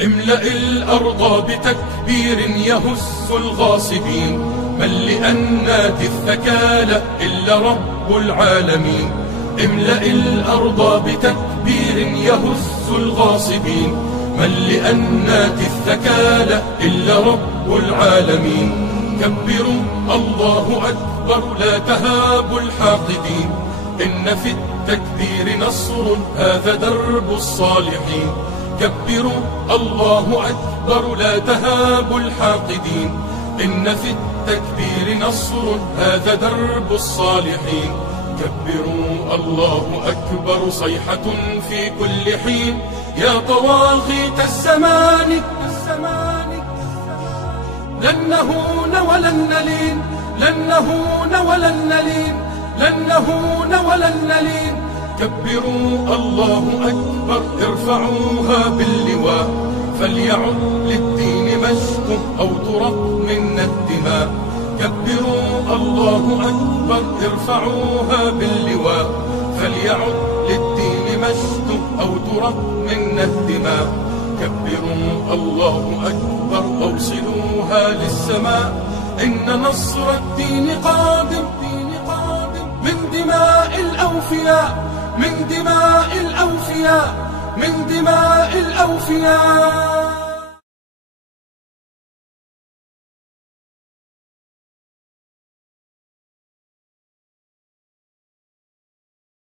املأ الأرض بتكبير يهز الغاصبين، من لأنات الثكالى إلا رب العالمين. املأ الأرض بتكبير يهز الغاصبين، من لأنات الثكالى إلا رب العالمين. كبروا الله أكبر لا تهابوا الحاقدين، إن في التكبير نصر هذا درب الصالحين. كبروا الله أكبر لا تهابوا الحاقدين، إن في التكبير نصر هذا درب الصالحين. كبروا الله أكبر صيحة في كل حين، يا طواغيت الزمان لن نهون ولن نلين، لن نهون ولن نلين، لن نهون ولن نلين. كبروا الله أكبر ارفعوها باللواء، فليعد للدين مجد أو ترق منا الدماء. كبروا الله أكبر ارفعوها باللواء، فليعد للدين مجد أو ترق منا الدماء. كبروا الله أكبر أوصلوها للسماء، إن نصر الدين قادم من دماء الأوفياء، من دماء الأوفياء، من دماء الأوفياء.